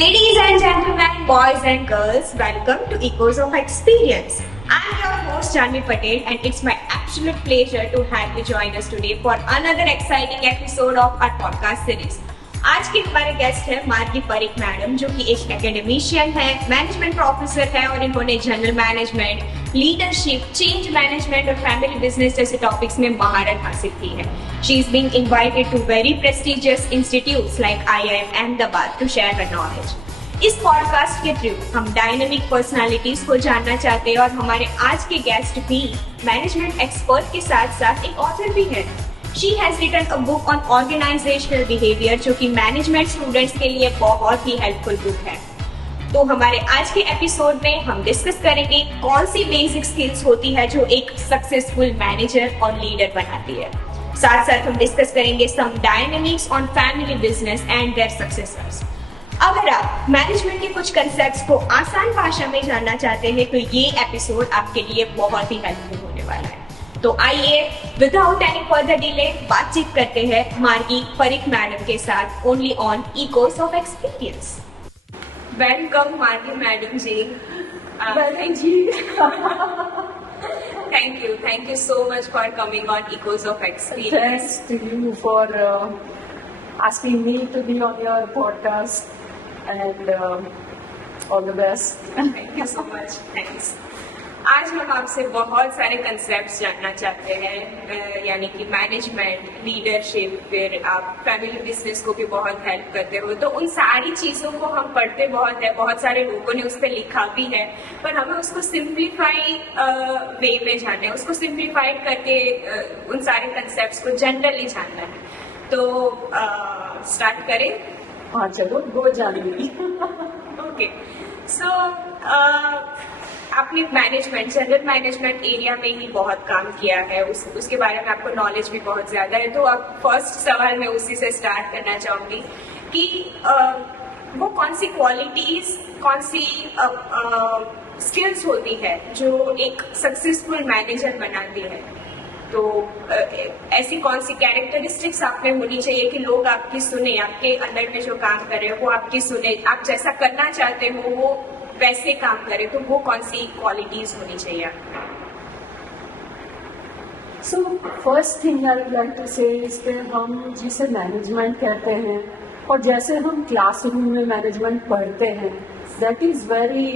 Ladies and gentlemen, boys and girls, welcome to Echoes of Experience. I'm your host Janvi Patel and it's my absolute pleasure to have you join us today for another exciting episode of our podcast series. आज के हमारे गेस्ट हैं मार्गी परिक मैडम, जो कि एक एकेडमिशियन है, management professor है और इन्होंने general management, leadership, change management और फैमिली बिजनेस जैसे टॉपिक्स में महारत हासिल की है. She is being invited to very prestigious institutes like IIM Ahmedabad to share her knowledge. इस पॉडकास्ट के थ्रू हम डायनामिक पर्सनालिटीज को जानना चाहते हैं और हमारे आज के गेस्ट भी मैनेजमेंट एक्सपर्ट के साथ साथ एक ऑथर भी है. She has written a book on organizational behavior जो कि मैनेजमेंट स्टूडेंट्स के लिए बहुत ही हेल्पफुल बुक है. तो हमारे आज के एपिसोड में हम डिस्कस करेंगे कौन सी बेसिक स्किल्स होती है जो एक सक्सेसफुल मैनेजर और लीडर बनाती है. साथ साथ हम डिस्कस करेंगे some dynamics on family business and their successors. अगर आप मैनेजमेंट के कुछ कंसेप्ट्स को आसान भाषा में जानना चाहते हैं तो ये एपिसोड आपके लिए बहुत ही हेल्पफुल होने वाला है. तो आइए विदाउट एनी फर्दर डिले बातचीत करते हैं मार्गी परिक मैडम के साथ only on echoes of experience. Welcome Margi madam ji. Thank you so much for coming on Echoes of Experience. Thanks to you for asking me to be on your podcast and all the best. Thank you so much. Thanks. आज हम आपसे बहुत सारे कंसेप्ट्स जानना चाहते हैं, यानी कि मैनेजमेंट, लीडरशिप, फिर आप फैमिली बिजनेस को भी बहुत हेल्प करते हो. तो उन सारी चीज़ों को हम पढ़ते बहुत है, बहुत सारे लोगों ने उस पर लिखा भी है, पर हमें उसको सिंप्लीफाई वे में जानना है, उसको सिंप्लीफाइड करके उन सारे कंसेप्ट्स को जनरली जानना है. तो स्टार्ट करें. हाँ चलो, गो जानिए. ओके, सो आपने मैनेजमेंट, जनरल मैनेजमेंट एरिया में ही बहुत काम किया है, उसके बारे में आपको नॉलेज भी बहुत ज़्यादा है. तो अब फर्स्ट सवाल मैं उसी से स्टार्ट करना चाहूँगी कि वो कौन सी क्वालिटीज़, कौन सी स्किल्स होती है जो एक सक्सेसफुल मैनेजर बनाती है. तो ऐसी कौन सी कैरेक्टरिस्टिक्स आप में होनी चाहिए कि लोग आपकी सुने, आपके अंदर में जो काम कर रहे हो वो आपकी सुने, आप जैसा करना चाहते हो वो वैसे काम करे. तो वो कौन सी क्वालिटीज होनी चाहिए? So first thing I would like to say इस पे हम जिसे मैनेजमेंट कहते हैं और जैसे हम क्लासरूम में मैनेजमेंट पढ़ते हैं, that is very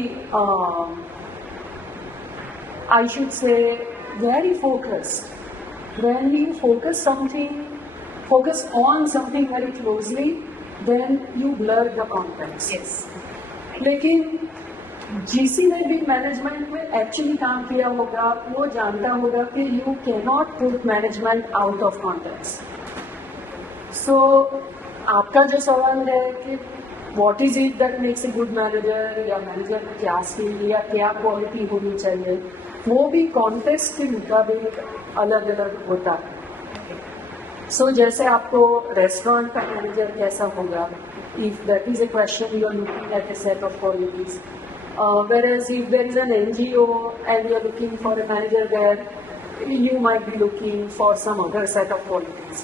I should say very focused. When you focus on something very closely, then you blur the context. Yes. लेकिन जिसने भी मैनेजमेंट में एक्चुअली काम किया होगा वो जानता होगा कि you can not put management out of context. So आपका जो सवाल है कि what is it that makes a good manager, या मैनेजर क्या स्किल या क्या क्वालिटी होनी चाहिए, वो भी कॉन्टेक्स्ट के मुताबिक अलग अलग होता है. सो जैसे आपको रेस्टोरेंट का मैनेजर कैसा होगा, if that is a question you are looking at a set of qualities. Whereas if there is an NGO and you are looking for a manager there, you might be looking for some other set of qualities.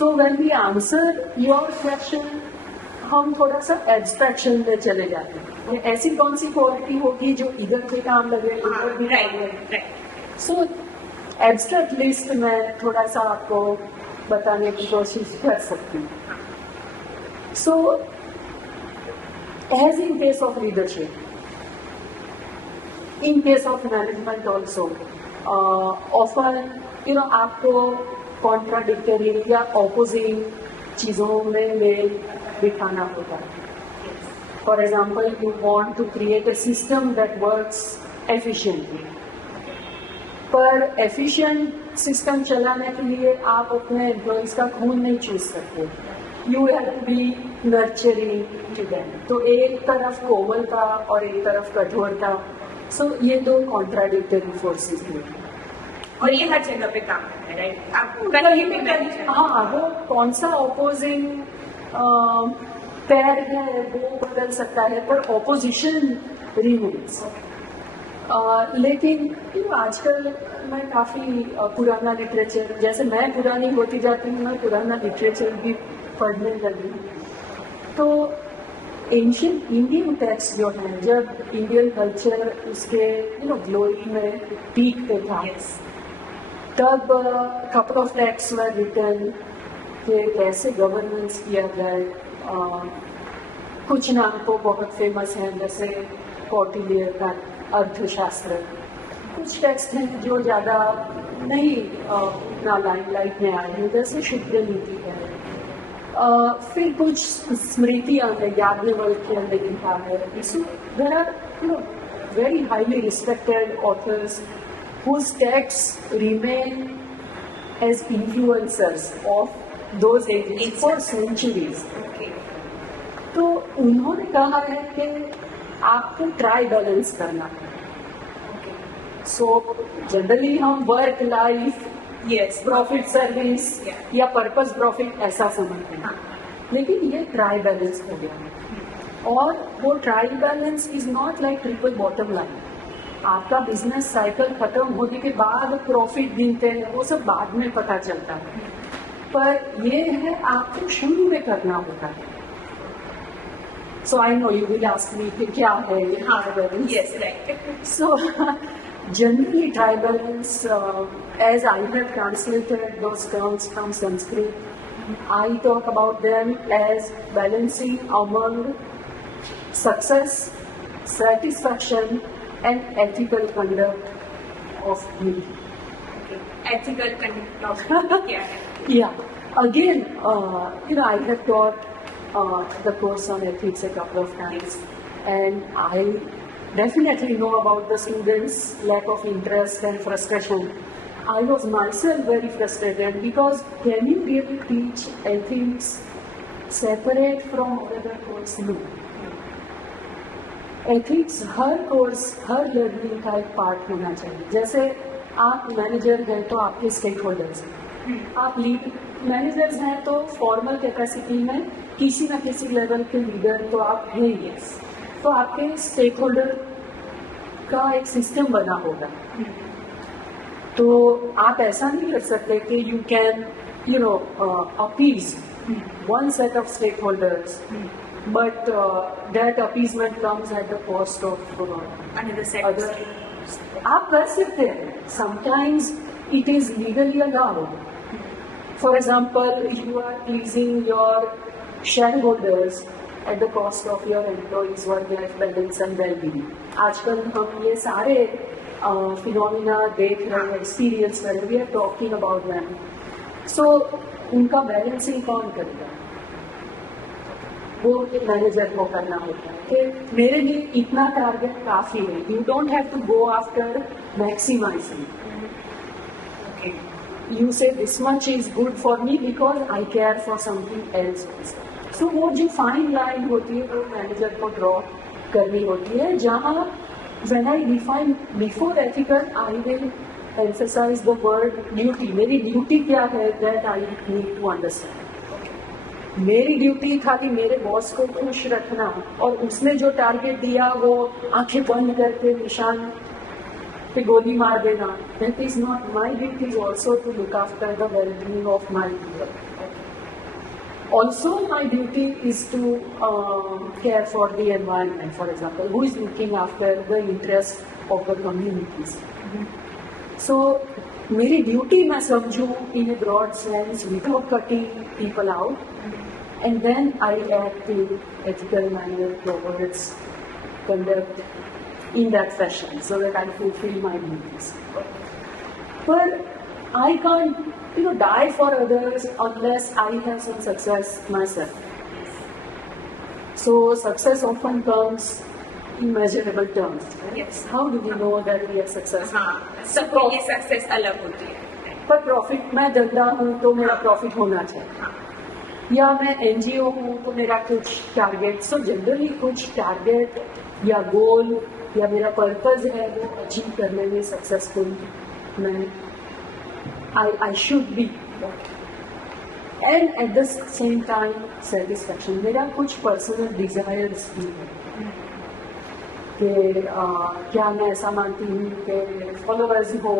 So when we answer your question, हम थोड़ा सा एब्स्ट्रैक्शन में चले जाते हैं. ऐसी कौन सी क्वालिटी होगी जो इधर भी काम लगे, इधर भी काम लगे. सो एब्स्ट्रैक्ट लिस्ट में थोड़ा सा आपको बताने की कोशिश कर सकती हूँ. So as in case of leadership, in case of management also, often आपको contradictory या opposing चीज़ों में मेल बिठाना होता है. For example, you want to create a system that works efficiently. पर efficient system चलाने के लिए आप अपने employees का खून नहीं चूस सकते. You have to be nurturing to them. तो एक तरफ कोमलता और एक तरफ कठोरता. सो ये दो कॉन्ट्राडिक्टरी फोर्सेस हैं और ये हर जगह पे काम करते हैं, राइट? आप हाँ, वो कौन सा ऑपोजिंग पैर है वो बदल सकता है पर ऑपोजिशन रिमेन्स. लेकिन आजकल मैं काफ़ी पुराना लिटरेचर, जैसे मैं पुरानी होती जाती हूँ, मैं पुराना लिटरेचर भी पढ़ने लगी. तो एंशियंट इंडियन टेक्स्ट जो है, जब इंडियन कल्चर उसके ग्लोरी में पीक पे था, तब couple of text were written कि कैसे गवर्नेंस किया जाए। कुछ नाम तो बहुत फेमस हैं, जैसे कौटिल्य का अर्थशास्त्र। कुछ टेक्स्ट हैं जो ज़्यादा नहीं उतना लाइमलाइट में आए हैं, जैसे शुद्ध नीति है। फिर कुछ स्मृतियाँ हैं, याज्ञवल्क्य ने लिखा है। So there are very highly respected authors whose texts remain as influencers of those ages for centuries. तो उन्होंने कहा है कि आपको ट्राई बैलेंस करना है। सो जनरली हम वर्क लाइफ, प्रॉफिट सर्विस या पर्पस प्रॉफिट ऐसा समझते हैं, लेकिन ये ट्राई बैलेंस हो गया है। और वो try balance is not like triple bottom line. आपका बिजनेस साइकिल खत्म होने के बाद प्रॉफिट गिनते हैं, वो सब बाद में पता चलता है, पर ये है आपको शुरू में करना होता है। So I know you will ask me कि क्या है ये try balance? Yes, right. So generally try balance, as I have translated those terms from Sanskrit, I talk about them as balancing among success, satisfaction, and ethical conduct of living. Ethical conduct of क्या है? Yeah. Again, I have taught the course on ethics a couple of times, and I definitely know about the students' lack of interest and frustration. I was myself very frustrated because can you really teach ethics separate from other course? No. Ethics हर कोर्स, हर लर्निंग का एक पार्ट होना चाहिए। जैसे आप मैनेजर हैं तो आपके stake holders हैं, आप लीड मैनेजर्स हैं तो फॉर्मल कैपेसिटी में किसी न किसी लेवल के लीडर तो आप हैं ही। तो आपके स्टेक होल्डर का एक सिस्टम बना होगा। तो आप ऐसा नहीं कर सकते कि you can appease one set of stakeholders, but that appeasement comes at the cost of Another set. other. आप कर सकते हैं, sometimes it is legally allowed. For example, you are pleasing your shareholders at the cost of your employees' work-life balance and well-being. आजकल हम ये सारे phenomena देख रहे हैं, experience कर रहे हैं, we are talking about them. So उनका balancing कौन करेगा? वो मैनेजर को करना होता है कि मेरे लिए इतना टारगेट काफी है। You don't have to go after maximising. You say this much is good for me because I care for something else. So वो जो फाइन लाइन होती है वो मैनेजर को ड्रॉ करनी होती है, जहाँ when I define before ethical I will emphasise the word duty. मेरी ड्यूटी क्या है, that I need to understand. मेरी ड्यूटी खाली मेरे बॉस को खुश रखना, और उसने जो टारगेट दिया वो आंखें बंद करके निशान पे गोली मार देना। That is not my duty. Is also to look after the wellbeing of my people. Also my duty is to care for the environment, for example who is looking after the interest of the communities. So मेरी duty मैं समझूं in a broad sense without cutting people out, and then I act in ethical manner towards conduct in that fashion so that I fulfill my duties. But I can't die for others unless I have some success myself. So success often comes in measurable terms. Right? Yes. How do we know that we are successful? सबके लिए सक्सेस अलग होती है। पर प्रॉफिट, मैं धंधा हूँ तो मेरा प्रॉफिट होना चाहिए, या मैं एनजीओ हूँ तो मेरा कुछ टारगेट। सो जनरली कुछ टारगेट या गोल या मेरा पर्पज है वो अचीव करने में सक्सेसफुल मैं I should be, and at the same time satisfaction. मेरा कुछ पर्सनल डिजायर्स भी है कि क्या मैं ऐसा मानती हूँ कि फॉलोअर्स हो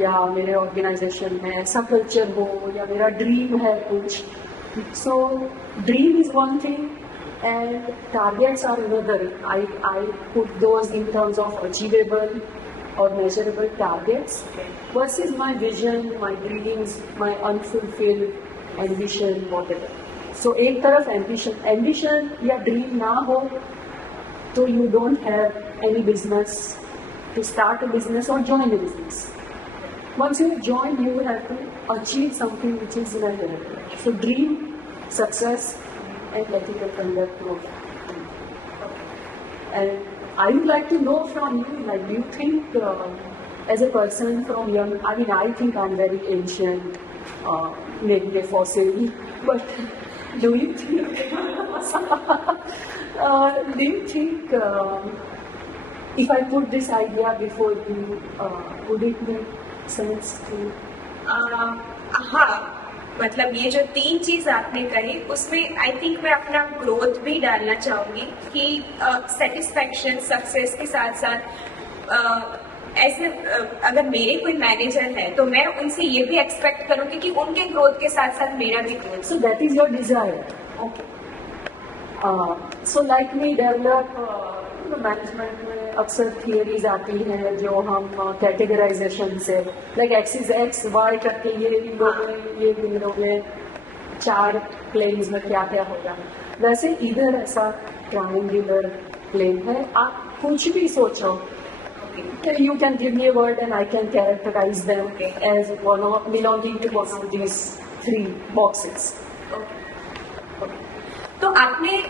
या मेरे ऑर्गेनाइजेशन में ऐसा कल्चर हो, या मेरा ड्रीम है कुछ। So dream is one thing, And targets are another. I put those in terms of achievable or measurable targets versus my vision, my dreams, my unfulfilled ambition, whatever. So एक तरफ ambition या dream ना हो तो you don't have any business to start a business or join a business. Once you join, you will have to achieve something which is measurable. So dream, success, and ethical conduct. And I would like to know from you, like, do you think, as a person from young, I mean, I think I'm very ancient, maybe a fossil, but do you think, if I put this idea before you, would it make sense to? हाँ, मतलब ये जो 3 चीज आपने कही उसमें I think मैं अपना ग्रोथ भी डालना चाहूंगी कि सेटिस्फैक्शन सक्सेस के साथ साथ ऐसे अगर मेरे कोई मैनेजर है तो मैं उनसे ये भी एक्सपेक्ट करूंगी कि उनके ग्रोथ के साथ साथ मेरा भी growth. So that is your desire. Okay. So like me develop management में अक्सर थियरीज आती हैं जो हम कैटेगराइजेशन से लाइक एक्सिस एक्स वाई करके ये विंडो में 4 प्लेन्स में क्या क्या होगा. वैसे इधर ऐसा ट्रायंगुलर प्लेन है. आप कुछ भी सोचो, you can give me a word and I can characterize them as belonging to one of these 3 boxes. तो आपने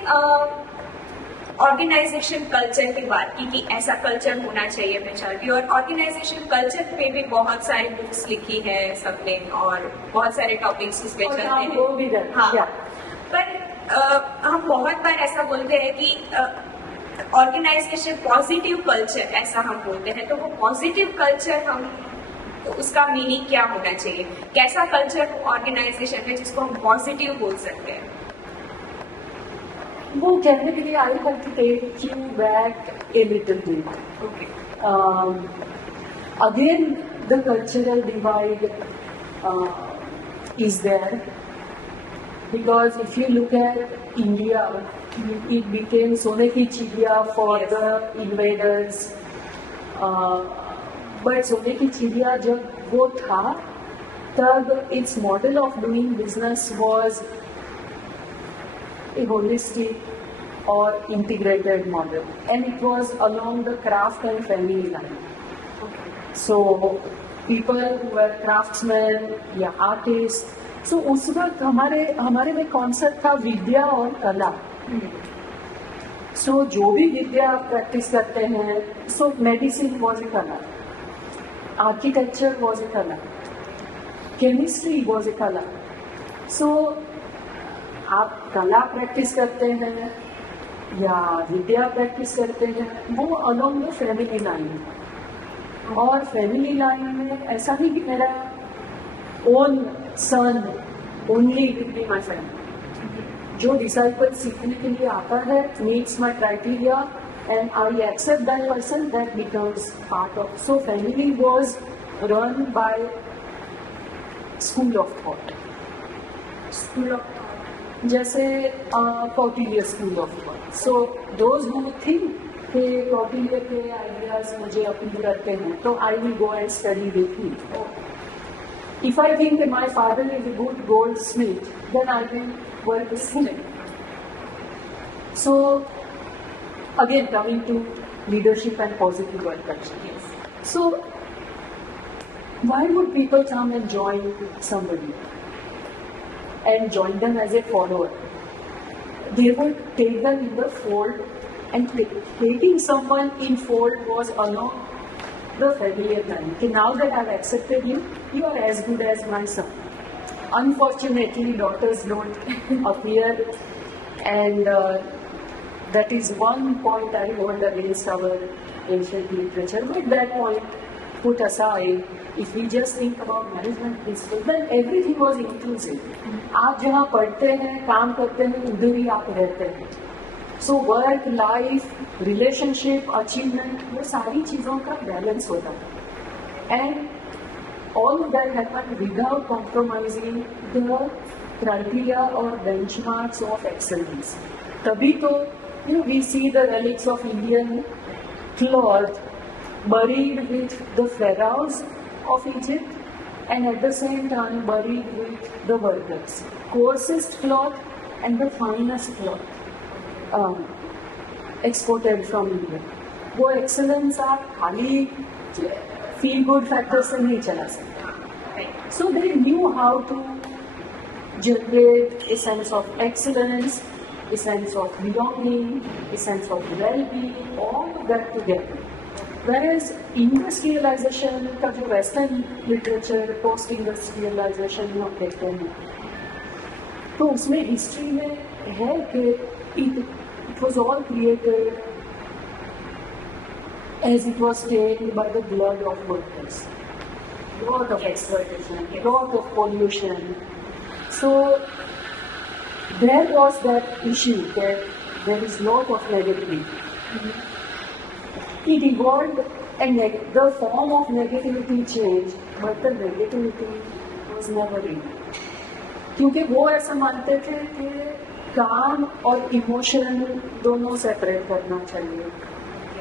ऑर्गेनाइजेशन कल्चर की बात की कि ऐसा कल्चर होना चाहिए मेजॉरिटी, और ऑर्गेनाइजेशन कल्चर पे भी बहुत सारी बुक्स लिखी है सबने और बहुत सारे टॉपिक्स उस पे चलते हैं. हाँ, पर हम बहुत बार ऐसा बोलते हैं कि ऑर्गेनाइजेशन पॉजिटिव कल्चर ऐसा हम बोलते हैं. तो वो पॉजिटिव कल्चर हम उसका मीनिंग क्या होना चाहिए? कैसा कल्चर ऑर्गेनाइजेशन में जिसको हम पॉजिटिव बोल सकते हैं? वो कहने के लिए I have to take you back a little bit. Okay. Again the cultural divide is there because if you look at India, it became सोने की चिड़िया for the invaders. But सोने की चिड़िया जब वो था तब its model of doing business was a holistic or integrated model, and it was along the craft and family line. So people who were craftsmen या artists. So उस वक्त हमारे में कॉन्सेप्ट था विद्या और कला. So जो भी विद्या प्रैक्टिस करते हैं, so medicine was a कला, architecture was a कला, chemistry was a कला. So आप कला प्रैक्टिस करते हैं या विद्या प्रैक्टिस करते हैं, वो अलोंग द फैमिली लाइन. और फैमिली लाइन में ऐसा नहीं कि मेरा own son only will be my friend. जो डिसाइपल सीखने के लिए आता है meets my criteria and I accept that person, that becomes part of. So family was run by school of thought. School of जैसे Kautilya school of thought. So those who think कि कौटिल्य के ideas मुझे appeal करते हैं तो I will go and study with him. If I think that my father is a good goldsmith, then I will work with him. So, again coming to leadership and positive work culture. Yes. So, why would people come and join somebody and join them as a follower? They would take them in the fold, and taking someone in fold was along the familiar line. Okay, now that I've accepted you, you are as good as my son. Unfortunately, daughters don't appear, and that is one point I hold against our ancient literature. But that point put aside, if we just think about management principles, then everything was inclusive. आप जहाँ पढ़ते हैं, काम करते हैं, उधर ही आप रहते हैं. So work life relationship achievement वो सारी चीज़ों का बैलेंस होता है. And all that happen without compromising the criteria और बेंचमार्क्स ऑफ एक्सेलेंस. तभी तो we see the relics of Indian cloth buried with the pharaohs of Egypt and at the same time buried with the workers. Coarsest cloth and the finest cloth exported from India. वो excellence आप खाली feel good factor से नहीं चला सकते. So they knew how to generate a sense of excellence, a sense of belonging, a sense of well-being, all of that together. Whereas industrialization का जो western literature, post-industrialization हम देखते हैं, तो उसमें history में है कि it was all created as it was tamed by the blood of workers. Lot of exploitation, lot of pollution. So there was that issue that there is lot of negativity. It evolved and the form of negativity changed, but the negativity was never in. क्योंकि वो ऐसा मानते थे कि काम और इमोशन दोनों सेपरेट करना चाहिए.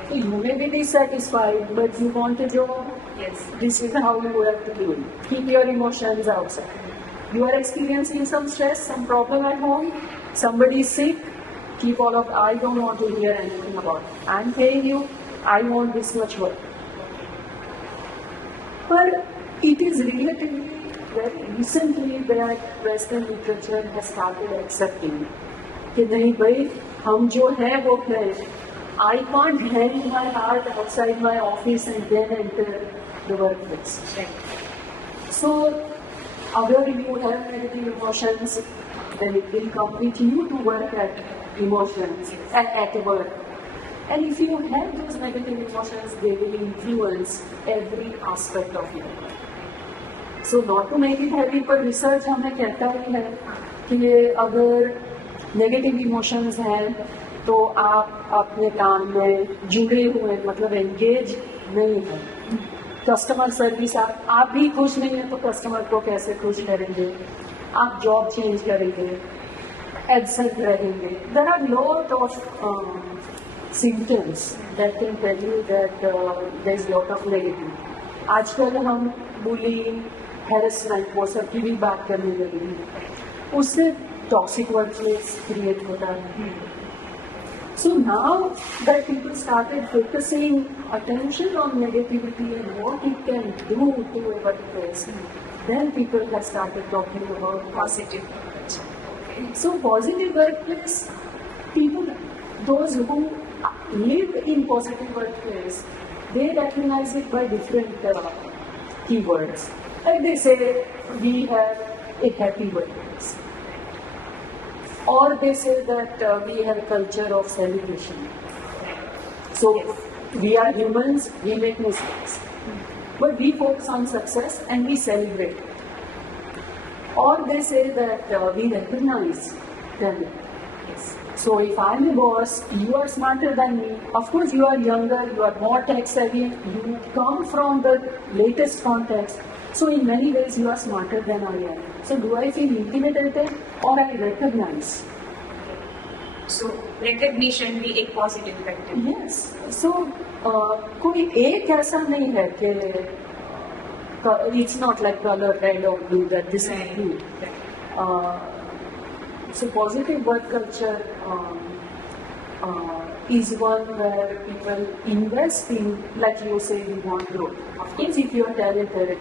So you may be dissatisfied, but you want a job. Yes. This is how you have to do it. Keep your emotions outside. You are experiencing some stress, some problem at home. Somebody is sick. Keep all of. I don't want to hear anything about it. I'm paying you. I want this much work. But it is relatively very recently that Western literature has started accepting कि नहीं भाई हम जो है वो है. I can't hang my heart outside my office and then enter the workplace. So, whether you have negative emotions, then it will come with you to work at emotions at work. And if you have those negative emotions, they will influence every aspect of your life. So, not to make it heavy, but research हमें कहता ही है कि अगर negative emotions हैं तो आप अपने काम में जुड़े हुए मतलब एंगेज नहीं है. कस्टमर सर्विस आप भी खुश नहीं है तो कस्टमर को कैसे खुश करेंगे. आप जॉब चेंज करेंगे, एब्सेंट रहेंगे. There are lot of symptoms that can tell you that there is lot of negative. आजकल हम बुलिंग, हैरेसमेंट वो सब की भी बात करने लगे हैं. उससे टॉक्सिक वर्कप्लेस क्रिएट होता है. So now that people started focusing attention on negativity and what it can do to a workplace, then people have started talking about positive workplace. So positive workplace, people, those who live in positive workplace, they recognize it by different keywords. Like they say, we have a happy workplace. Or they say that we have a culture of celebration. So we are humans, we make mistakes. But we focus on success and we celebrate it. Or they say that we recognize talent. Yes. So if I'm a boss, you are smarter than me. Of course you are younger, you are more tech savvy, you come from the latest context. So in many ways you are smarter than I am. So do I feel intimidated or I recognize? So recognition भी एक positive factor. Yes. So कोई एक ऐसा नहीं है कि it's not like color red or blue that this is blue. So positive work culture is one where people invest in, like you say, you want growth. Of course, if you are talented,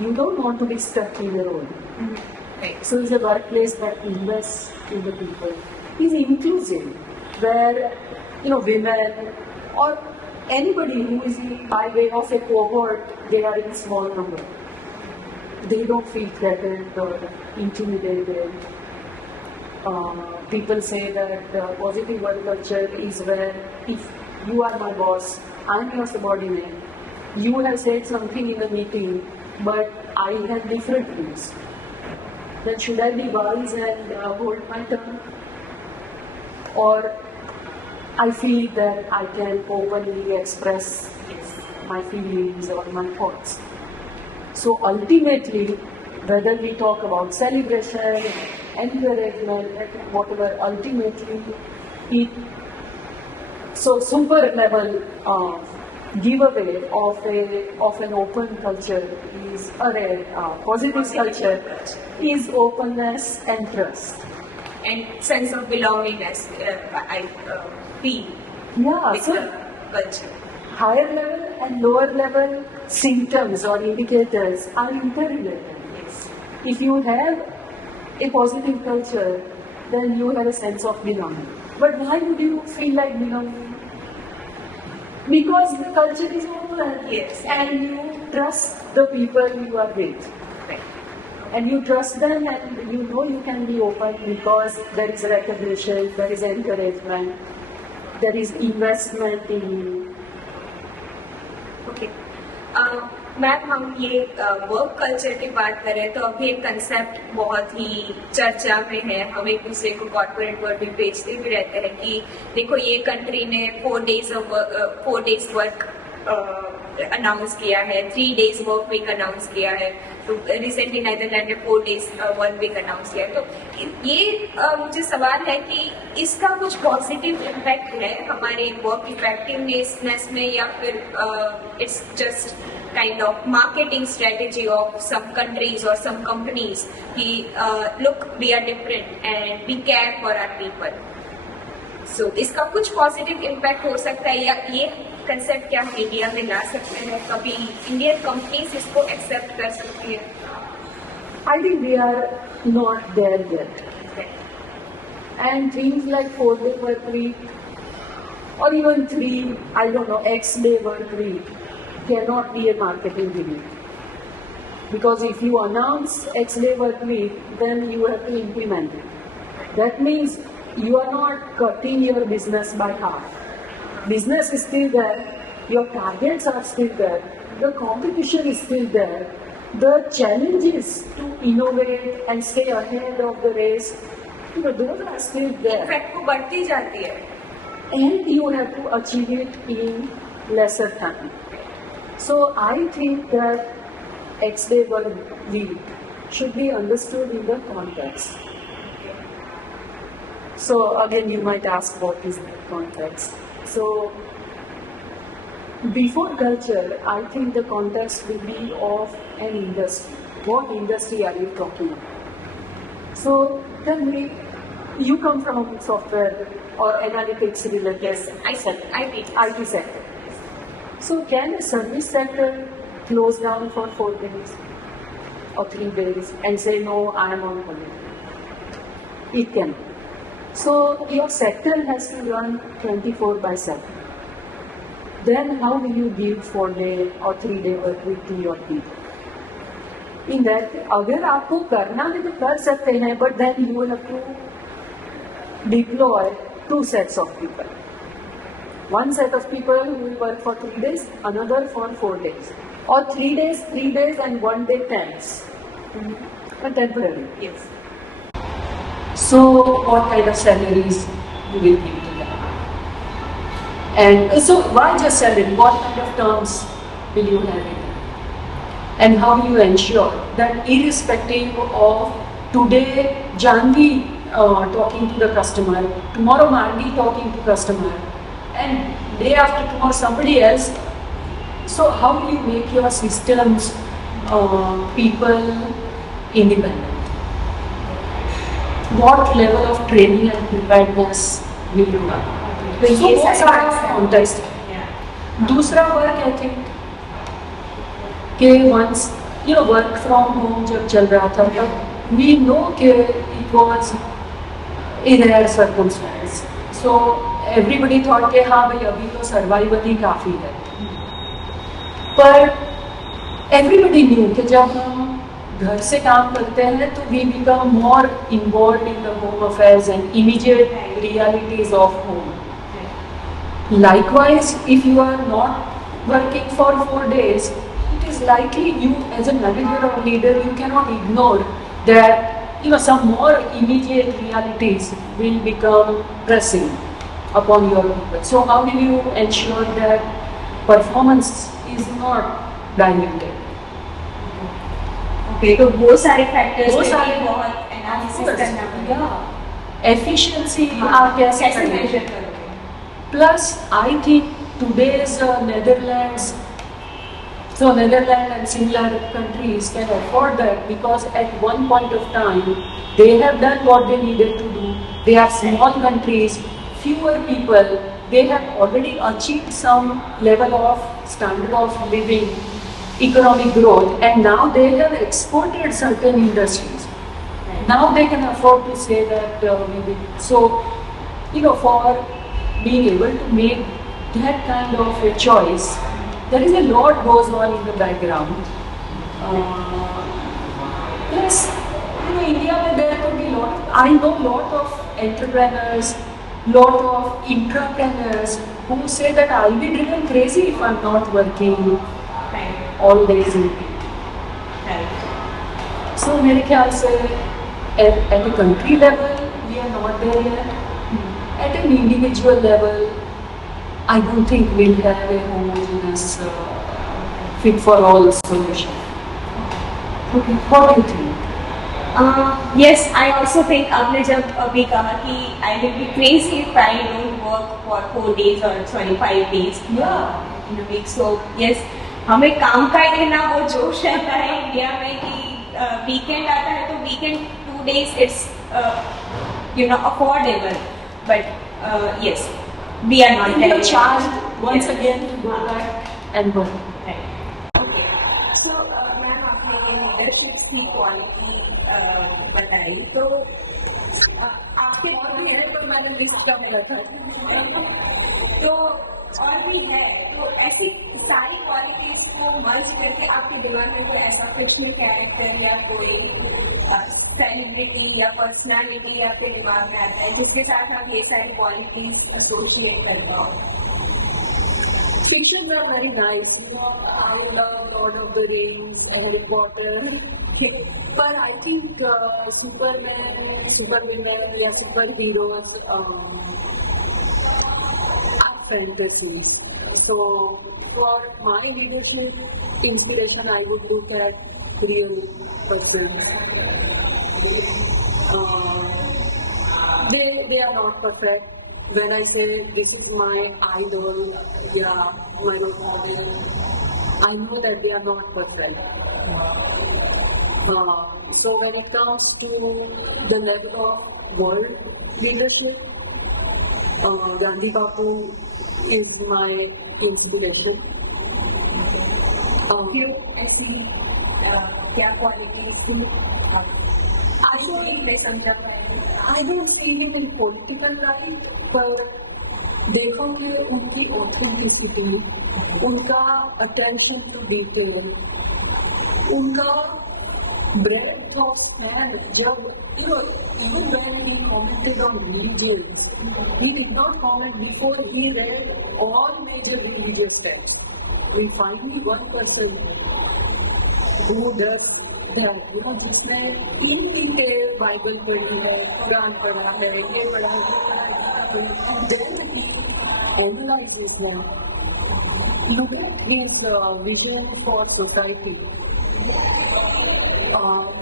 you don't want to be stuck in a role. Right. So it's a workplace that invests in the people. It's inclusive, where women or anybody who is by way of a cohort, they are in small number. They don't feel threatened or intimidated. People say that positive work culture is where if you are my boss, I'm your subordinate. You have said something in a meeting, but I have different views. Then should I be wise and hold my tongue? Or I feel that I can openly express my feelings or my thoughts. So ultimately, whether we talk about celebration, encouragement, whatever, ultimately It, so super level giveaway of an open culture is positive culture is openness and trust. And sense of belongingness, I feel Yeah, with so the culture. higher level and lower level symptoms or indicators are interrelated. Yes. If you have a positive culture, then you have a sense of belonging. But why would you feel like belonging? Because the culture is open. Yes. And you trust the people you are with. Right. And you trust them and you know you can be open because there is recognition, there is encouragement, there is investment in you. Okay ma'am, हम ये work culture की बात करें तो अभी एक कंसेप्ट बहुत ही चर्चा में है. हम एक दूसरे को कॉर्पोरेट वर्ल्ड में बेचते भी रहते हैं कि देखो ये कंट्री ने 4 डेज वर्क अनाउंस किया है, 3 डेज वर्क वीक अनाउंस किया है. तो रिसेंटली नीदरलैंड ने 4 डेज वर्क वीक अनाउंस किया है. तो ये मुझे सवाल है कि इसका कुछ पॉजिटिव इम्पैक्ट है हमारे वर्क इफेक्टिवनेस में, या फिर it's just kind of marketing strategy of some countries और सम कंपनीज कि look we are different and we care for our people. So इसका कुछ पॉजिटिव इम्पैक्ट हो सकता है, या ये कंसेप्ट क्या हम इंडिया में ला सकते हैं? कभी इंडियन कंपनीज इसको एक्सेप्ट कर सकती है? I think we are not there yet. And things like 4-day work week or even 3, X-day work week cannot be a marketing gimmick. Because if you announce X-day work week, then you have to implement it. That means you are not cutting your business by half. Business is still there, your targets are still there, the competition is still there, the challenges to innovate and stay ahead of the race, those are still there. Effect वो बढ़ती जाती है. And you have to achieve it in lesser time. So I think that X-day work week should be understood in the context. So again, you might ask, what is the context? So before culture, I think the context will be of an industry. What industry are you talking about? So tell me, you come from software or analytics related. Yes, I said IT sector. So can a service sector close down for 4 days or 3 days and say, no, I am on holiday? It can. So your sector has to run 24/7. Then how will you give 4-day or 3-day work week to your people? In that, अगर आपको करना भी तो कर सकते हैं, but then you will have to deploy 2 sets of people. One set of people who will work for 3 days, another for 4 days, or 3 days, 3 days, and 1 day temps. But temporary. Yes. So, what kind of salaries you will give to them? And so, why just salary? What kind of terms will you have in it? And how will you ensure that irrespective of today, Janvi talking to the customer, tomorrow Margie talking to customer, and day after tomorrow somebody else. So, how will you make your systems, people independent? What level of training and preparedness will you have? तो So ये बहुत सारा सारा context है. दूसरा work ethic कि once work from home जब चल रहा था तब we know कि it was a rare circumstance. So everybody thought कि हाँ भाई अभी तो सर्वाइवल ही काफ़ी है. पर everybody knew कि जब हम घर से काम करते हैं तो we become more involved in the home affairs and immediate realities of home. Likewise, if you are not working for 4 days, it is likely you as a manager or leader, you cannot ignore that some more immediate realities will become pressing upon your people. So how will you ensure that performance is not diluted? Okay, तो वो सारे फैक्टर्स वो सारे बहुत एनालिसिस करना पड़ेगा. efficiency आप कैसे measure करेंगे? Plus, I think today's Netherlands, so Netherlands and similar countries can afford that because at one point of time they have done what they needed to do. They are small countries, fewer people. They have already achieved some level of standard of living, economic growth, and now they have exported certain industries. Now they can afford to say that maybe so. For being able to make that kind of a choice, there is a lot goes on in the background. Plus, India में there could be I know lot of entrepreneurs, lot of intrapreneurs who say that I'll be driven crazy if I'm not working all days in a week. So मेरे ख्याल से at a country level we are not there yet. At an individual level, I don't think we'll have a homogeneous fit for all solution. Okay, what do you think? Yes, I also think आपने जब अभी कहा कि I will be crazy if I don't work for 4 days or 25 days in a week. So yes, हमें काम का इतना वो जोश रहता है इंडिया में कि weekend आता है तो weekend 2 days it's affordable. But yes, we are not there. Charged once again to go back and work. Right. Okay. So, ma'am आपने leadership की quality बताई तो आपके और भी है तो मैंने लिस्ट कर लिया था तो और भी है तो ऐसी सारी क्वालिटीज को मर्ज करके आपके दिमाग में ऐसा फिक्शनल कैरेक्टर या कोई सेलिब्रिटी या पर्सनालिटी आपके दिमाग में आता है जिसके साथ आप ये सारी क्वालिटीज एसोसिएट कर पाओ Fictions are very nice. I love Lord of the Rings, Harry Potter. But I think Superman, supervillain, or superheroes are fantasies. So for my leadership inspiration, I would look at real person. They are not perfect. When I say this is my idol, my role model, I know that they are not perfect. So when it comes to the level of world leadership, Gandhi Bapu is my inspiration. क्या quality I don't see him in political life, but देखोगे उनकी authenticity, उनका attention to detail, उनका breadth of hand. जब even when he commented on religion, he did not comment before he read all major religious texts. We find one person who does that, जिसने in detail Bible पढ़ी है, कुरान पढ़ा है, ये पढ़ा है, analyzes them. Look at his vision for society.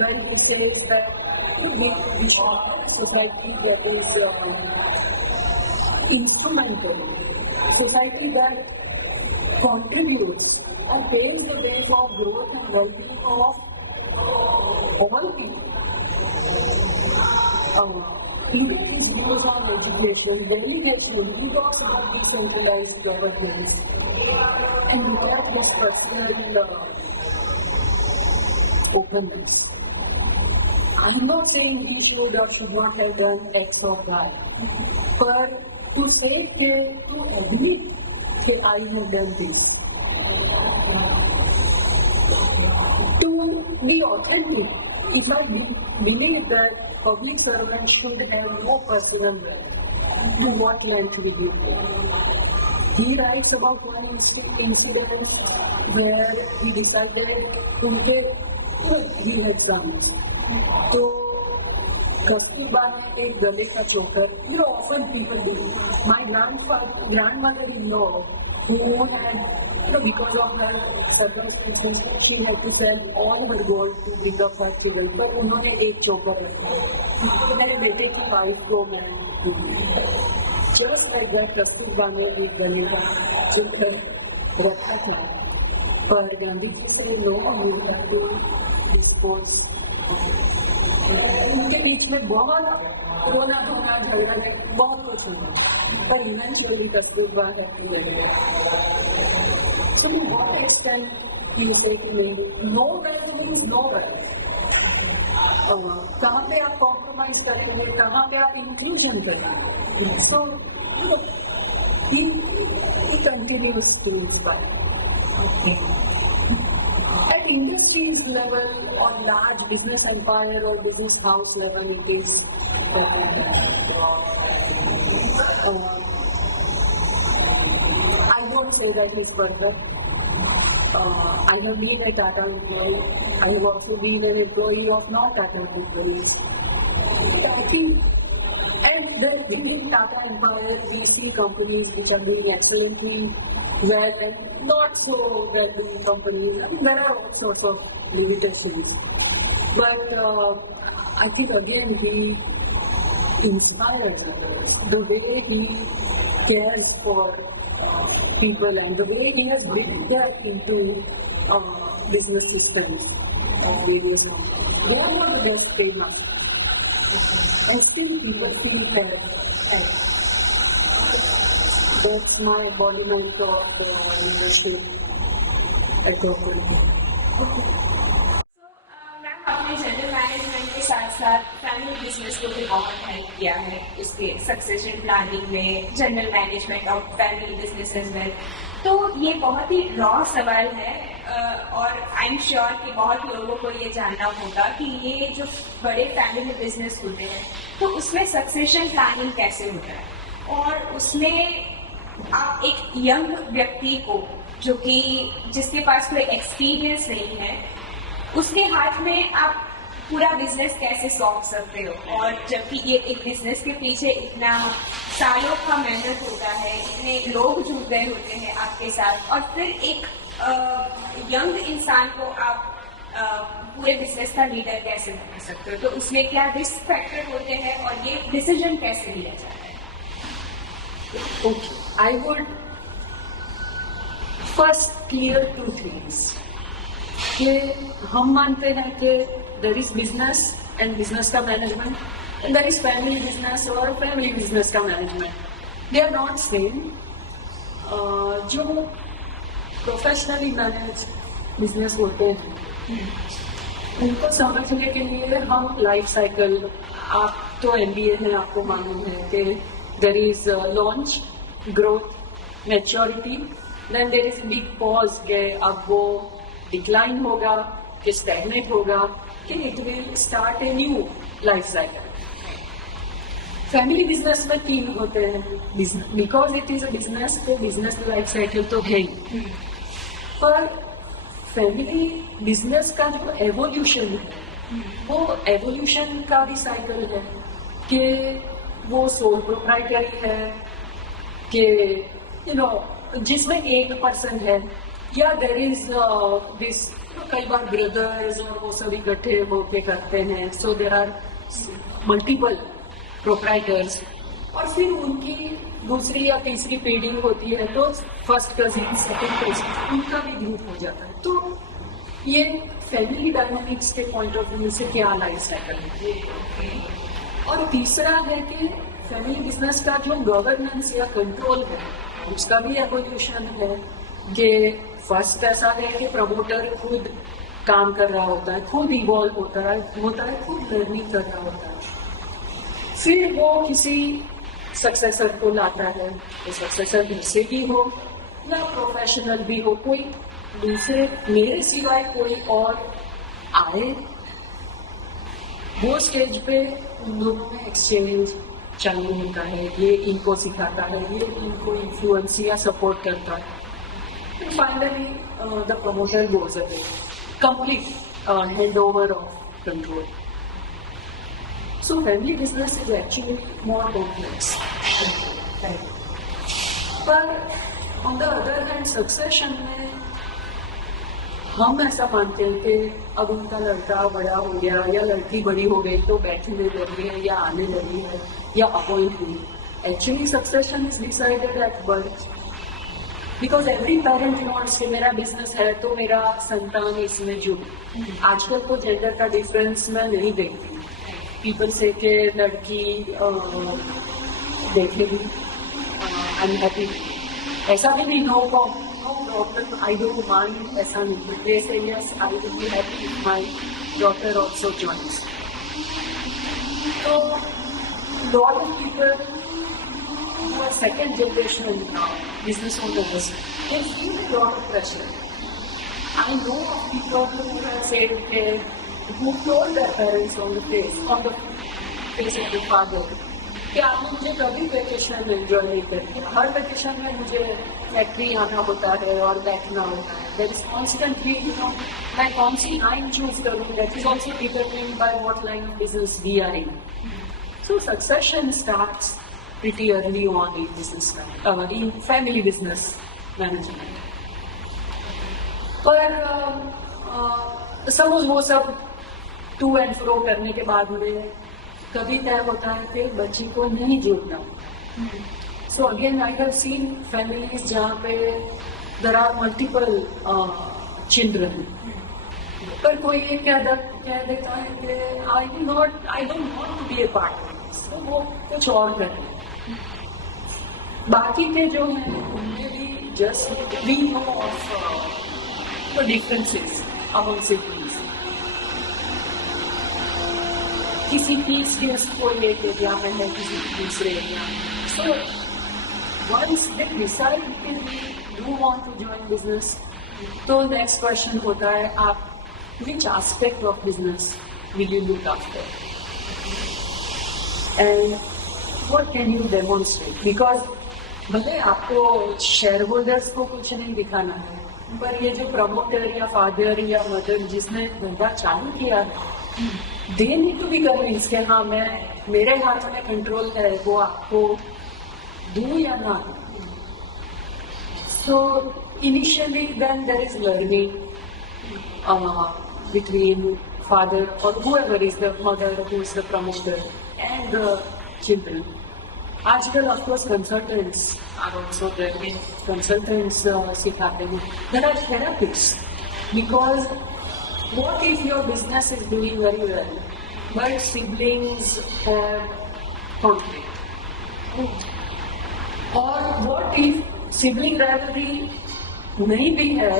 When he says that this society that is instrumental, society that contributes and paves the way for growth and well-being of all people. Even his views on education, delegation, he talks about decentralized government. And we have this particular openness. I'm not saying he should or should not have done X or Y, but to say to admit that I have done this. To be authentic, if I believe that public servants should have no personal life, then what meant to be? He writes about one incident where he decided to get good exams. So Kasturba एक गले का चोकर, often people do. My grandmother-in-law, who had, because of her circumstances, she had to sell all her gold to bring up her children. तो उन्होंने एक चोकर रखा, मेरे बेटे की वाइफ को मैं just like that कस्तूरबा ने एक गले का चोकर रखा था, पर गांधी जी से लोग मिलता तो इसको उनके बीच में बहुत कोरोना झगड़ा बहुत कुछ हुआ, पर इवेंचुअली कस्तूरबा है नो कहाँ पे आप कॉम्प्रोमाइज करते हैं, कहाँ पे आप इंक्लूजन करते हैं, सो continuous at industries level or large business empire or business house level, it is I won't say that it's perfect. I have been a Tata employee. I have also been an employee of non-Tata employees. And the Tata empire, these three companies which are doing excellently well and not so well doing companies, there are all sorts of limitations. But I think again he inspired the way he cares for people and the way he has built that into business systems of various companies. What was the best famous? I still people think that that's my embodiment of leadership at the ma'am आपने general management के साथ साथ family business को भी बहुत हेल्प किया है उसके सक्सेशन प्लानिंग में, general management of family business as well. तो ये बहुत ही रॉ सवाल है और आई एम श्योर कि बहुत लोगों को ये जानना होगा कि ये जो बड़े फैमिली बिजनेस होते हैं तो उसमें सक्सेशन प्लानिंग कैसे होता है, और उसमें आप एक यंग व्यक्ति को जो कि जिसके पास कोई एक्सपीरियंस नहीं है उसके हाथ में आप पूरा बिजनेस कैसे सौंप सकते हो, और जबकि ये एक बिजनेस के पीछे इतना सालों का मेहनत होता है, इतने लोग जुड़ गए होते हैं आपके साथ, और फिर एक यंग इंसान को आप पूरे बिजनेस का लीडर कैसे बना सकते हो, तो उसमें क्या रिस्क फैक्टर होते हैं और ये डिसीजन कैसे लिया जाता है? Okay, I would first clear two things. कि हम मानते हैं कि there is business and business का management, and there is family business और family business का management. They are not same. जो प्रोफेशनली मैनेज बिजनेस होते हैं उनको समझने के लिए हम लाइफ साइकिल, आप तो MBA है, आपको मालूम है कि there is launch, growth, maturity, then there is big pause के अब वो डिक्लाइन होगा कि स्टैग्नेट होगा कि it will start a new life cycle. Family business में 3 होते हैं, because it is a business, तो बिजनेस लाइफ साइकिल तो है ही, पर फैमिली बिजनेस का जो एवोल्यूशन है वो एवोल्यूशन का भी साइकिल है कि वो सोल प्रोप्राइटरी है कि जिसमें एक पर्सन है, या देयर इज दिस, कई बार ब्रदर्स और वो सब इकट्ठे होके करते हैं, so there are multiple proprietors, और फिर उनकी दूसरी या तीसरी पीढ़ी होती है तो फर्स्ट कजिन, सेकंड कजिन, उनका भी ग्रुप हो जाता है। तो ये फैमिली डायनामिक्स के पॉइंट ऑफ व्यू से क्या लाइफ साइकिल है। और तीसरा है कि फैमिली बिजनेस का जो गवर्नेंस या कंट्रोल है उसका भी एवोल्यूशन है कि फर्स्ट ऐसा है कि प्रमोटर खुद काम कर रहा होता है, खुद इवॉल्व होता है, खुद लर्निंग कर रहा होता है, फिर वो किसी सक्सेसर को लाता है, तो सक्सेसर घर से भी हो या प्रोफेशनल भी हो, कोई दूसरे मेरे सिवाय कोई और आए, वो स्टेज पे उन लोगों में एक्सचेंज चालू होता है, ये इनको सिखाता है, ये इनको इन्फ्लुएंस या सपोर्ट करता है, and finally the promoter goes away, complete handover of control. So family business is actually more complex. But on the other hand, succession में हम ऐसा मानते हैं कि अब उनका लड़का बड़ा हो गया या लड़की बड़ी हो गई तो बैठने लगी है या आने लगी है या अपॉइंट हुई. Actually, succession is decided at birth. Because every parent wants कि मेरा बिजनेस है तो मेरा संतान इसमें जुड़े. आजकल तो जेंडर का डिफरेंस मैं नहीं देखती. पीपल से कि लड़की देखेगी, आई एम हैप्पी. ऐसा भी नहीं, no problem, I don't mind, ऐसा नहीं. They say yes, I will be happy if my daughter also joins. तो lot of people who are second generation business owners, they feel a lot of pressure. I know of people who have said, who told their parents on the face of the father, कि आपने मुझे कभी vacation enjoy नहीं करती. हर वेकेशन में मुझे फैक्ट्री आना होता है और बैठना होता है. देयर इज कॉन्स्टेंटली, मैं कौन सी लाइन चूज करूँ, that is also determined by what line of business we are in. So succession starts pretty early on in business, in family business management. पर सपोज वो सब टू एंड फ्रो करने के बाद में कभी तय होता है कि बच्ची को नहीं जोड़ना. So again I have seen families जहाँ पे देयर आर मल्टीपल चिल्ड्रन, पर कोई ये कह देता है कि I don't want to be a part of this, तो वो कुछ और करते हैं. बाकी के जो हैं उनमें भी just we know of the differences among siblings. किसी की स्किल्स को एक एरिया में है, किसी दूसरे एरिया में. सो वंस दे डिसाइड कि you want to join business, तो नेक्स्ट क्वेश्चन होता है, आप which aspect of business will you look after and what can you demonstrate. Because भले आपको शेयर होल्डर्स को कुछ नहीं दिखाना है, पर ये जो प्रमोटर या फादर या मदर जिसने धंधा चालू किया, they need to be convince कि हाँ मेरे हाथ में कंट्रोल है, वो आपको दूं या ना. So initially then there is learning between father or whoever is the mother, who is the promoter, and the children. आजकल of course consultants are also there. Consultants सिखाते हैं. There are therapists, because what if your business is doing very well, but siblings have conflict? Or what if sibling rivalry नहीं भी है?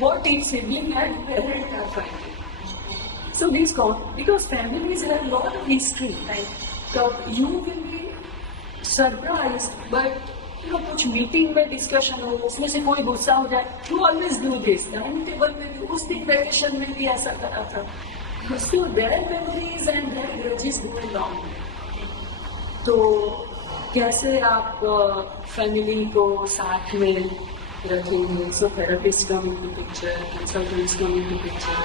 What if sibling and parent are fighting? So these count, because families have a lot of history, right? So you will be surprised, but कुछ मीटिंग में डिस्कशन हो, उसमें से कोई गुस्सा हो जाए, you always do this. Dining table में भी उस दिन वेकेशन में भी ऐसा करा था. So their memories and their grudges go along. तो कैसे आप फैमिली को साथ में रखेंगे? So therapists come into picture, consultants come into picture.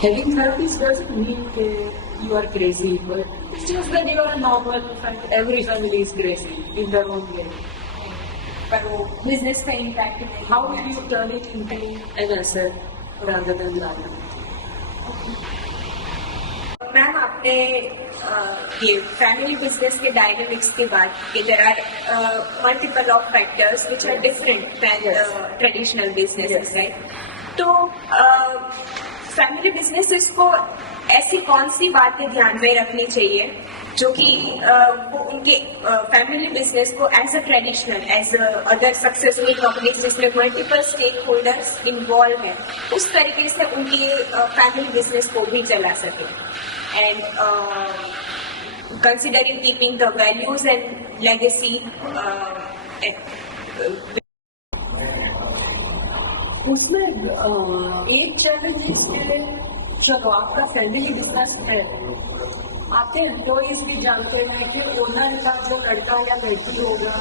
Having therapists doesn't mean that you are crazy, but it's just that you are a normal family. Every family is crazy in their own way. पर वो बिजनेस का इम्पैक्ट है. How will you turn it into an asset rather than liability? Ma'am, आपने ये family business के dynamics के बाद कि there are multiple of factors which are different than traditional businesses, right? तो फैमिली बिजनेसेस को ऐसी कौन सी बातें ध्यान में रखनी चाहिए जो कि वो उनके फैमिली बिजनेस को as a traditional, as other successful companies जिसमें मल्टीपल स्टेक होल्डर्स इन्वॉल्व हैं, उस तरीके से उनकी फैमिली बिजनेस को भी चला सके, and considering keeping the values and legacy. उसमें एक चैलेंज इसमें, चलो आपका फैमिली बिजनेस है, आपके एम्प्लॉइज भी जानते हैं कि ओनर का जो लड़का या लड़की होगा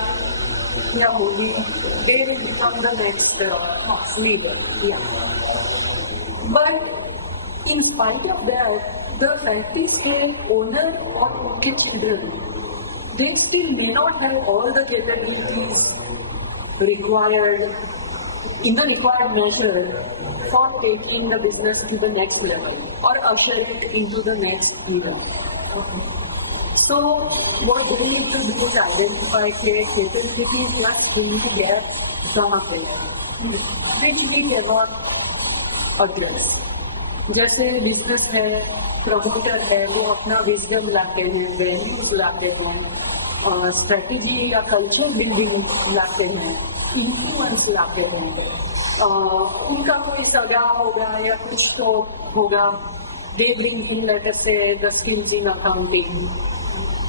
या होगी, they will become the next leader. But in spite of that, the practice owner or उनके children, they still may not have all the capabilities required in the required measure for taking the business to the next level or usher it into the next level. So what they need to do is identify capabilities plus really gaps कहाँ पे है, which we cannot address. जैसे बिजनेस है, प्रमोटर है, वो अपना विजडम लाते हैं, वैल्यूज लाते हैं, स्ट्रेटेजी या कल्चर बिल्डिंग लाते हैं, इन्फ्लुएंस लाते हैं, उनका कोई सगा होगा या कुछ तो होगा, दे ब्रिंग इन लेटर से द स्किल्स इन अकाउंटिंग,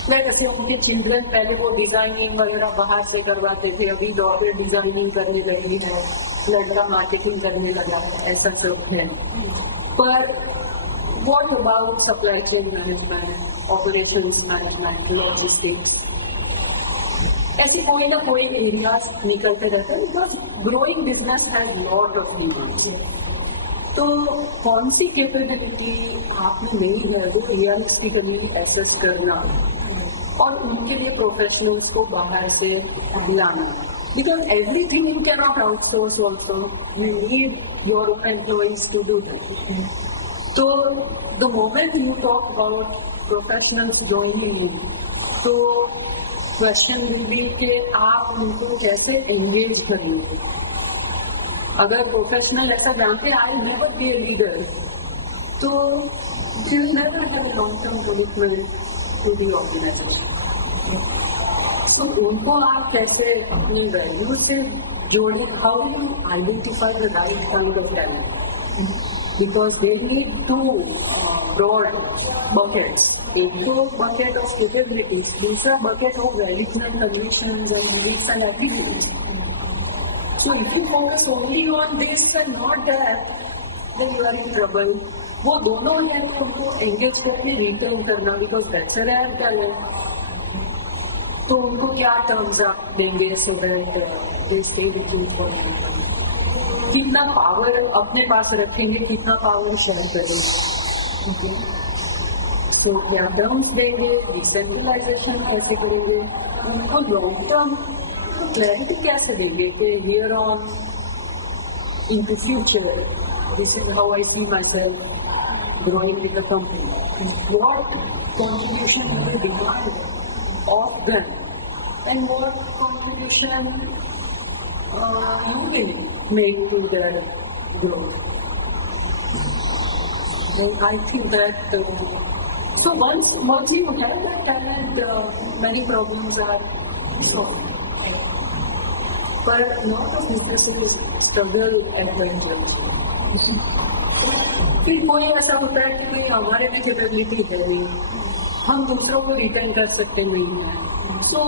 जैसे उनके चिल्ड्रन पहले वो डिजाइनिंग वगैरह बाहर से करवाते थे, अभी डॉटर डिजाइनिंग करने लगी है, लड़का मार्केटिंग करने लगा है, ऐसा सब है. पर what about supply chain management, operations management, logistics? ऐसे कोई ना कोई एरियाज निकलते रहते हैं, because growing business has lot of needs. तो कौन सी कैपेबिलिटी आपने नहीं है वो रियलिस्टिकली एसेस करना और उनके लिए प्रोफेशनल्स को बाहर से लाना. Because everything you can not outsource also, you need your employees to do that. तो the moment you talk about professionals joining, तो क्वेश्चन विल बी कि आप उनको कैसे एंगेज करेंगे. अगर प्रोफेशनल ऐसा जानते I never be a leader, तो they'll never have long term commitment to the organisation. तो उनको आप कैसे अपनी वैल्यू से जोड़ें, how you identify the right kind of talent, because they need two broad buckets. एक तो बकेट ऑफ कैपेबिलिटीज, दूसरा bucket of values and conditions and needs and abilities. So if you focus only on this and not that, then you are in trouble. वो दोनों हैं तो उनको एंगेज करके रिटर्न करना, बिकॉज बेटर है क्या है, तो उनको क्या टर्म्स आप देंगे so that they stay with you for कितना पावर अपने पास रखेंगे, कितना पावर शेयर करेंगे. सो क्या टर्म्स देंगे, डिसेंट्रलाइजेशन कैसे करेंगे, उनको लॉन्ग टर्म क्लैरिटी कैसे देंगे कि here on in the future this is how I see myself growing with the company, what contribution will be demand of them and what contribution you will make to their growth. I think that so once you have that talent, many problems are solved. But not of businesses struggle adventurously. फिर कोई ऐसा होता है कि हमारे भी कैपेबिलिटी है नहीं, हम दूसरों को रिटर्न कर सकते नहीं हैं. So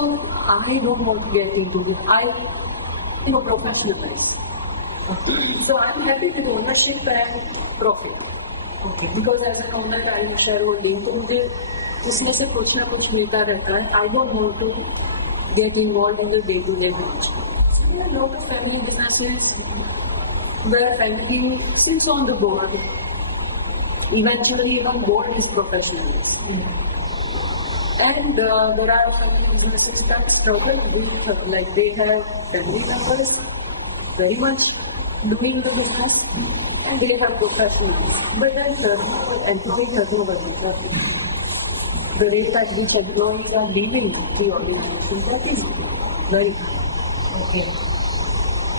I don't want to get into it. I am a professional person. So I'm happy with ownership and profit. Okay. Because as an owner, I am a shareholding. तो मुझे उसमें से कुछ ना कुछ मिलता रहता है. I don't want to get involved in the day-to-day management. There are a lot of family businesses where family sits on the board. Eventually, even board is professionals. And there are family businesses that struggle with, like they have family members very much doing the business, and they have professionals. But then employees have no business. The rate at which employees are leaving the organization, that is very okay.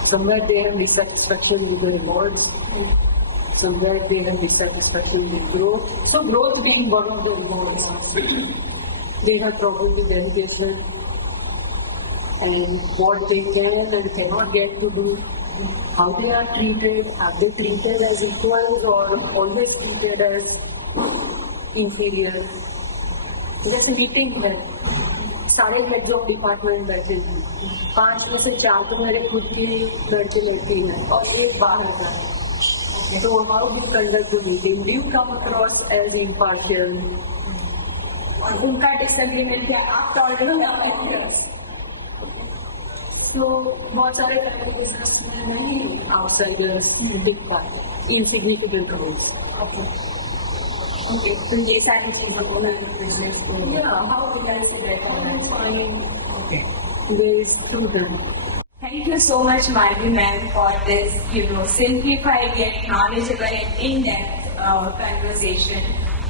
Somewhere they have dissatisfaction with the rewards, somewhere they have dissatisfaction with growth. So growth being one of the rewards. They have problem with education and what they can and cannot get to do, how they are treated, are they treated as equals or always treated as inferior. जैसे मीटिंग है, सारे head of department बैठे हैं, 5 में से 4 तो मेरे खुद की घर के लड़के हैं और एक बाहर का है. तो how do conduct the meeting, do you come across as impartial, उनका डिसएग्रीमेंट है, आप टॉलरेबल आपके. सो बहुत सारे नहीं आउटसाइडर्स, इनसिग्निफिकेंट रोल्स. ओके, तो ये सारी चीज़ों को बिजनेस को how would I say that? Find ways through them. Thank you so much, Margie ma'am, for this, simplified yet knowledgeable and in-depth conversation.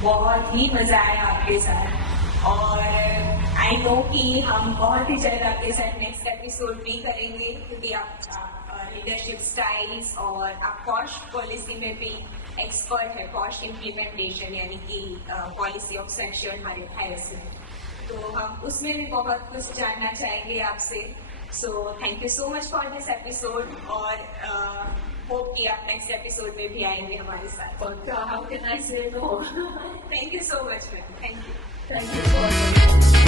बहुत ही मजा आया आपके साथ और आई नो कि हम बहुत ही जल्द आपके साथ नेक्स्ट एपिसोड भी करेंगे क्योंकि आप लीडरशिप स्टाइल्स और आप कॉस्ट पॉलिसी में भी एक्सपर्ट है, कॉस्ट इम्प्लीमेंटेशन यानी कि पॉलिसी ऑफ सेक्शन हैरेसमेंट, तो हम उसमें भी बहुत कुछ जानना चाहेंगे आपसे. So thank you so much for this episode और होप कि आप नेक्स्ट एपिसोड में भी आएंगे हमारे साथ. How can I say no? Thank you so much ma'am. Thank you. Thank you so much.